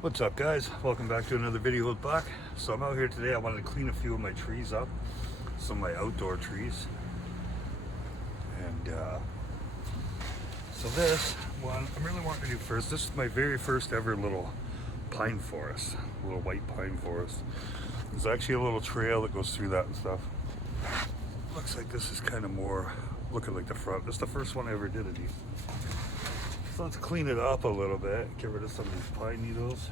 What's up, guys? Welcome back to another video with Buck. So I'm out here today. I wanted to clean a few of my trees up, some of my outdoor trees. And so this one, I'm really wanting to do first. This is my very first ever little pine forest, little white pine forest. There's actually a little trail that goes through that and stuff. Looks like this is kind of more looking like the front. This is the first one I ever did of these. So let's clean it up a little bit, get rid of some of these pine needles.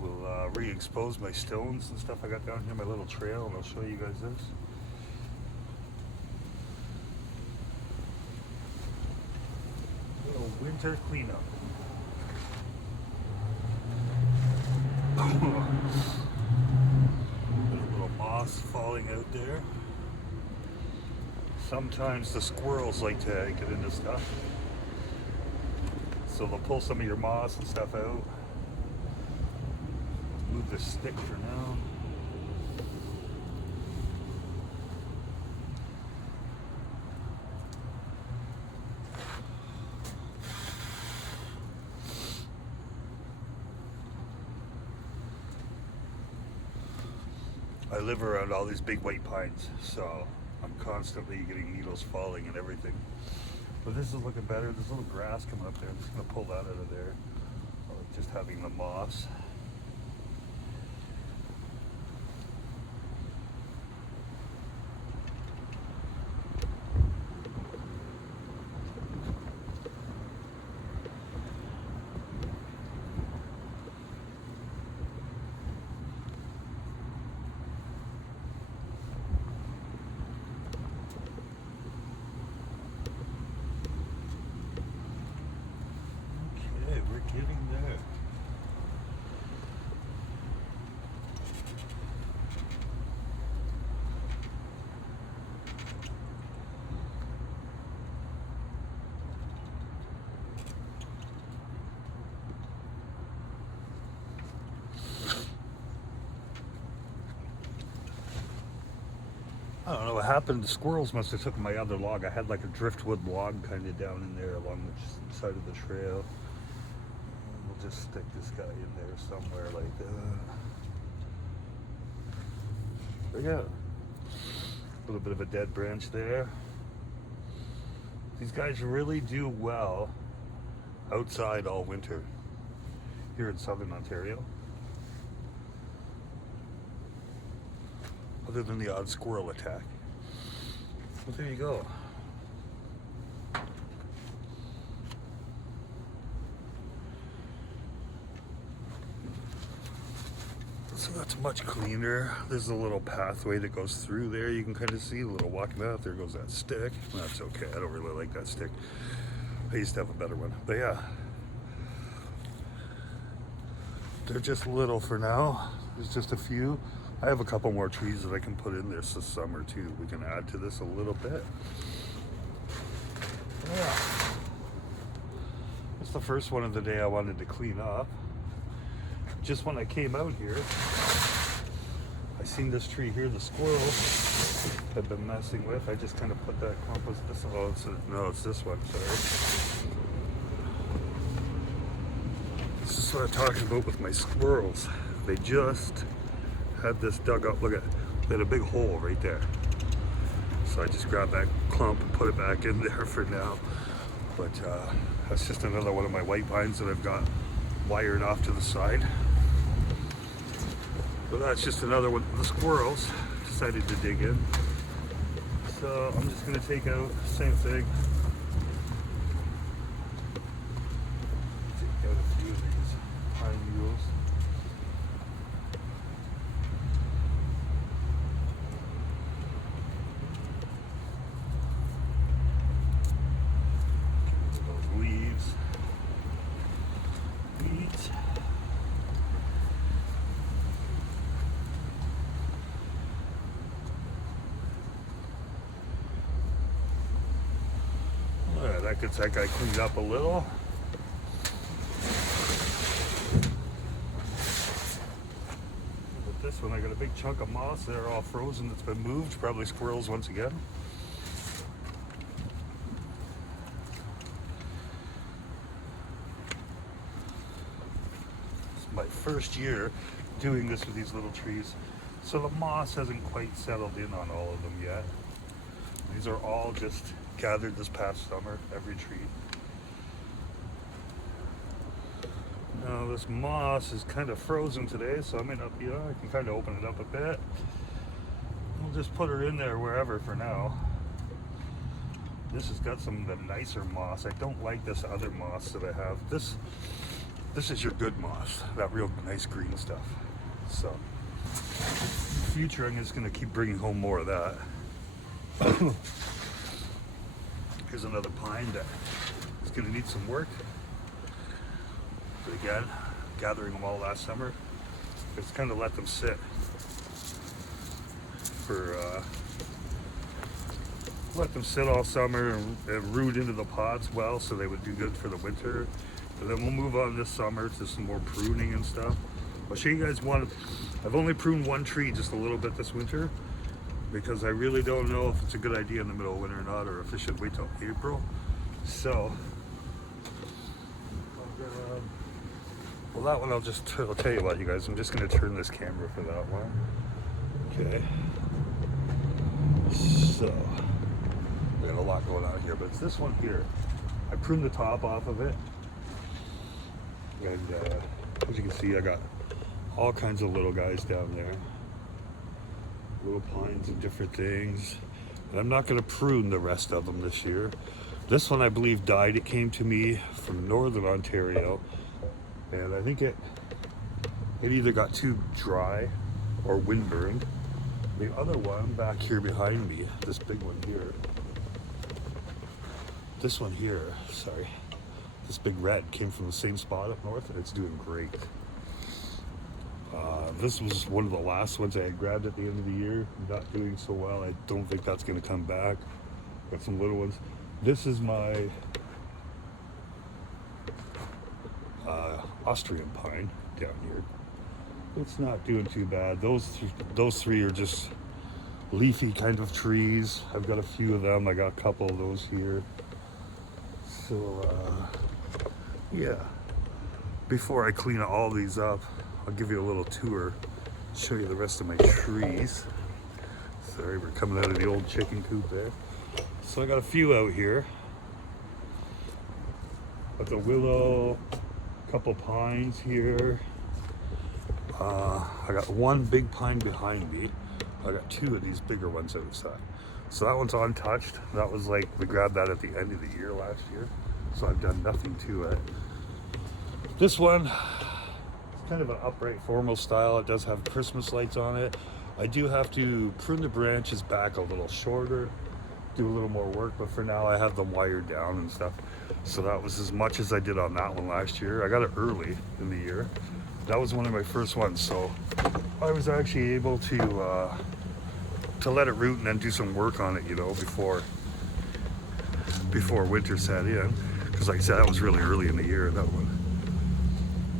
We'll re-expose my stones and stuff I got down here, my little trail, and I'll show you guys this. Little winter cleanup. There's a little moss falling out there. Sometimes the squirrels like to get into stuff, so they'll pull some of your moss and stuff out. Move this stick for now. I live around all these big white pines, so I'm constantly getting needles falling and everything. But this is looking better. There's a little grass coming up there. I'm just going to pull that out of there. I like just having the moss. We're getting there. I don't know what happened. The squirrels must have took my other log. I had like a driftwood log kind of down in there along the side of the trail. We'll just stick this guy in there somewhere like that. But yeah, a little bit of a dead branch there. These guys really do well outside all winter here in southern Ontario. Other than the odd squirrel attack. But there you go. So that's much cleaner. There's a little pathway that goes through there. You can kind of see a little walking path. There goes that stick. That's okay. I don't really like that stick. I used to have a better one. But yeah. They're just little for now. There's just a few. I have a couple more trees that I can put in there this summer too. We can add to this a little bit. Yeah. It's the first one of the day I wanted to clean up. Just when I came out here, I seen this tree here, the squirrels have been messing with. I just kind of put that compost, it's this one, sorry. This is what I'm talking about with my squirrels. They just had this dug up. Look at, they had a big hole right there. So I just grabbed that clump and put it back in there for now. But that's just another one of my white pines that I've got wired off to the side. But that's just another one. The squirrels decided to dig in. So I'm just going to take out the same thing. Take out a few of these pine needles. Those leaves. Eat. That gets that guy cleaned up a little. With this one, I got a big chunk of moss there, all frozen. That's been moved. Probably squirrels once again. my first year doing this with these little trees. So the moss hasn't quite settled in on all of them yet. These are all just gathered this past summer, every tree. Now this moss is kind of frozen today, so I may not be on. I can kind of open it up a bit. We'll just put her in there wherever for now. This has got some of the nicer moss. I don't like this other moss that I have. This is your good moss, that real nice green stuff. So, in the future, I'm just gonna keep bringing home more of that. Here's another pine that is gonna need some work. But again, gathering them all last summer, just kind of let them sit for let them sit all summer and root into the pots well, so they would do good for the winter. And then we'll move on this summer to some more pruning and stuff. I'll show you guys one. I've only pruned one tree just a little bit this winter because I really don't know if it's a good idea in the middle of winter or not, or if I should wait till April. So, well, that one I'll tell you what, you guys. I'm just gonna turn this camera for that one. Okay. So, we got a lot going on here, but it's this one here. I pruned the top off of it, and as you can see, I got all kinds of little guys down there, little pines and different things. And I'm not going to prune the rest of them this year. This one, I believe, died. It came to me from northern Ontario, and I think it either got too dry or windburned. The other one back here behind me, this big one here, this one here, sorry, this big red came from the same spot up north, and it's doing great. This was one of the last ones I had grabbed at the end of the year, not doing so well. I don't think that's going to come back. Got some little ones. This is my Austrian pine down here. It's not doing too bad. Those three are just leafy kind of trees. I've got a few of them. I got a couple of those here. So yeah, before I clean all these up, I'll give you a little tour, show you the rest of my trees. Sorry, we're coming out of the old chicken coop there. So I got a few out here. Got the willow, a couple pines here. I got one big pine behind me. I got two of these bigger ones outside. So that one's untouched. That was like, we grabbed that at the end of the year last year. So I've done nothing to it. This one, it's kind of an upright formal style. It does have Christmas lights on it. I do have to prune the branches back a little shorter, do a little more work, but for now I have them wired down and stuff. So that was as much as I did on that one last year. I got it early in the year. That was one of my first ones, so I was actually able to let it root and then do some work on it, you know, before winter set in. Because like I said, that was really early in the year, that one.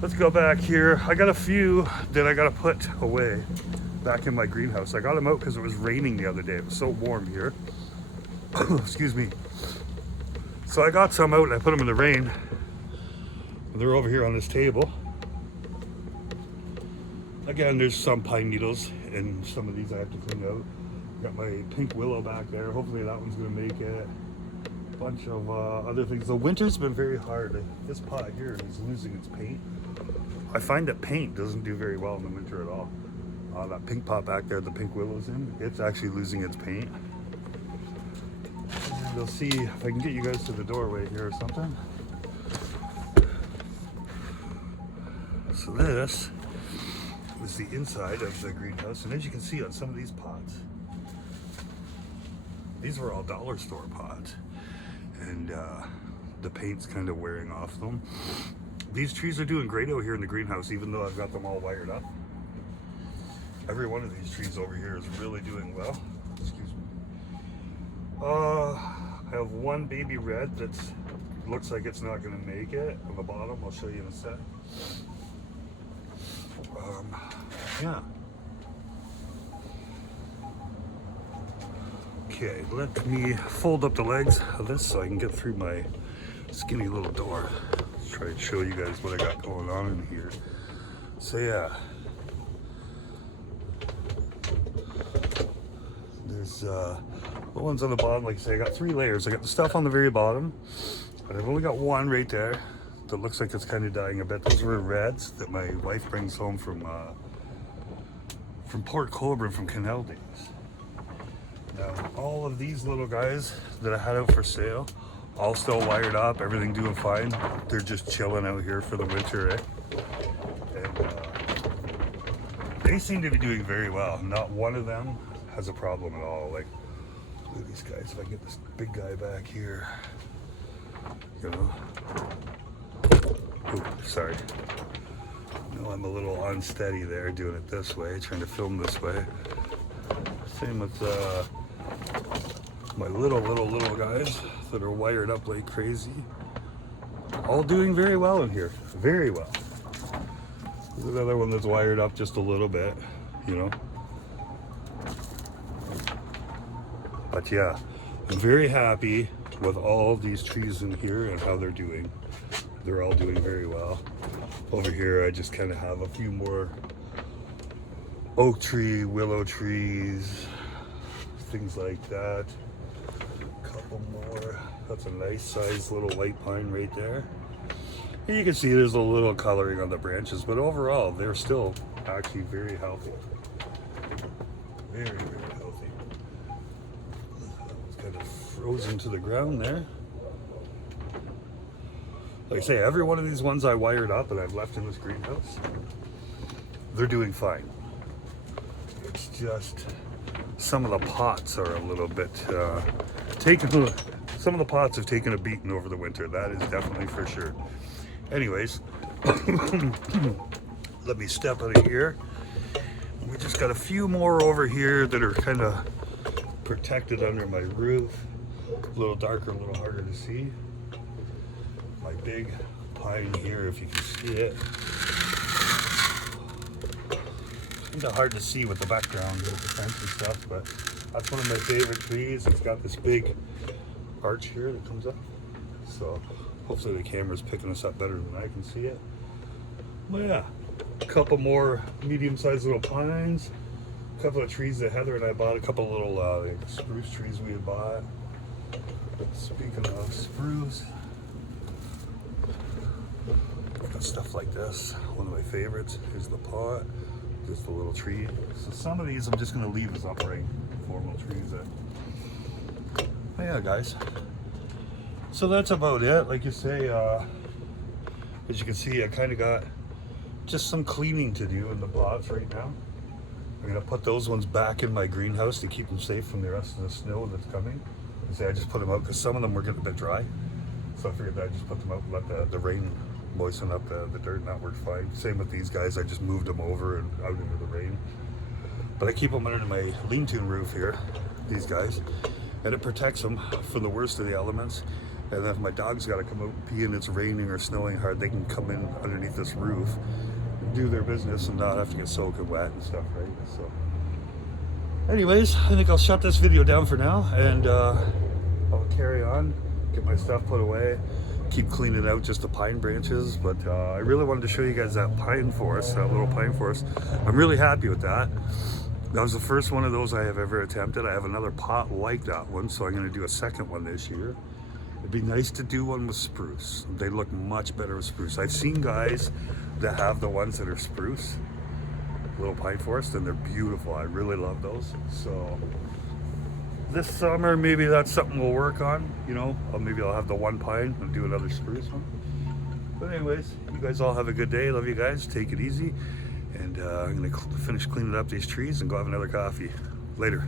Let's go back here. I got a few that I got to put away back in my greenhouse. I got them out because it was raining the other day. It was so warm here. Excuse me. So I got some out and I put them in the rain. They're over here on this table. Again, there's some pine needles and some of these I have to clean out. Got my pink willow back there. Hopefully that one's gonna make it. A bunch of other things. The winter's been very hard. This pot here is losing its paint. I find that paint doesn't do very well in the winter at all. That pink pot back there, the pink willow's in, it's actually losing its paint. And we'll see if I can get you guys to the doorway here or something. So this is the inside of the greenhouse, and as you can see on some of these pots, these were all dollar store pots, and the paint's kind of wearing off them. These trees are doing great out here in the greenhouse, even though I've got them all wired up. Every one of these trees over here is really doing well. Excuse me. I have one baby red that looks like it's not going to make it on the bottom. I'll show you in a sec. Yeah. Okay, let me fold up the legs of this so I can get through my skinny little door. Let's try and show you guys what I got going on in here. So yeah, there's the ones on the bottom. Like I say, I got 3 layers. I got the stuff on the very bottom, but I've only got one right there that looks like it's kind of dying a bit. Those were reds that my wife brings home from Port Colborne, from Canal Days. Now, all of these little guys that I had out for sale, all still wired up, everything doing fine. They're just chilling out here for the winter, eh? And they seem to be doing very well. Not one of them has a problem at all. Like, look at these guys. If I get this big guy back here, you know. Ooh, sorry. No, I'm a little unsteady there doing it this way, trying to film this way. Same with my little guys that are wired up like crazy. All doing very well in here, very well. There's another one that's wired up just a little bit, you know. But yeah, I'm very happy with all these trees in here and how they're doing. They're all doing very well. Over here, I just kind of have a few more oak tree, willow trees, things like that. A couple more. That's a nice sized little white pine right there. And you can see there's a little coloring on the branches, but overall, they're still actually very healthy. Very, very healthy. It's kind of frozen to the ground there. Like I say, every one of these ones I wired up and I've left in this greenhouse, they're doing fine. It's just some of the pots are a little bit some of the pots have taken a beating over the winter. That is definitely for sure. Anyways, let me step out of here. We just got a few more over here that are kind of protected under my roof. A little darker, a little harder to see. My big pine here, if you can see it. Kind of hard to see with the background with the fence and stuff, but that's one of my favorite trees. It's got this big arch here that comes up. So hopefully the camera's picking this up better than I can see it. But yeah, a couple more medium-sized little pines. A couple of trees that Heather and I bought. A couple little spruce trees we had bought. Speaking of spruce, stuff like this. One of my favorites is the pot, just a little tree. So some of these I'm just going to leave as upright formal trees. But yeah, guys. So that's about it. Like you say, as you can see, I kind of got just some cleaning to do in the pots right now. I'm going to put those ones back in my greenhouse to keep them safe from the rest of the snow that's coming. I just put them out because some of them were getting a bit dry. So I figured I'd just put them out and let the rain moisten up the dirt, and that worked fine. Same with these guys, I just moved them over and out into the rain. But I keep them under my lean-to roof here, these guys, and it protects them from the worst of the elements. And if my dog's got to come out and pee and it's raining or snowing hard, they can come in underneath this roof, do their business, and not have to get soaking wet and stuff, right? So anyways, I think I'll shut this video down for now, and I'll carry on, get my stuff put away, keep cleaning out just the pine branches. But I really wanted to show you guys that pine forest, that little pine forest. I'm really happy with that. That was the first one of those I have ever attempted. I have another pot like that one, so I'm going to do a second one this year. It'd be nice to do one with spruce. They look much better with spruce. I've seen guys that have the ones that are spruce, little pine forest, and they're beautiful. I really love those. So this summer, maybe that's something we'll work on, you know, or maybe I'll have the one pine and do another spruce one. But anyways, you guys all have a good day. Love you guys. Take it easy. And I'm going to finish cleaning up these trees and go have another coffee. Later.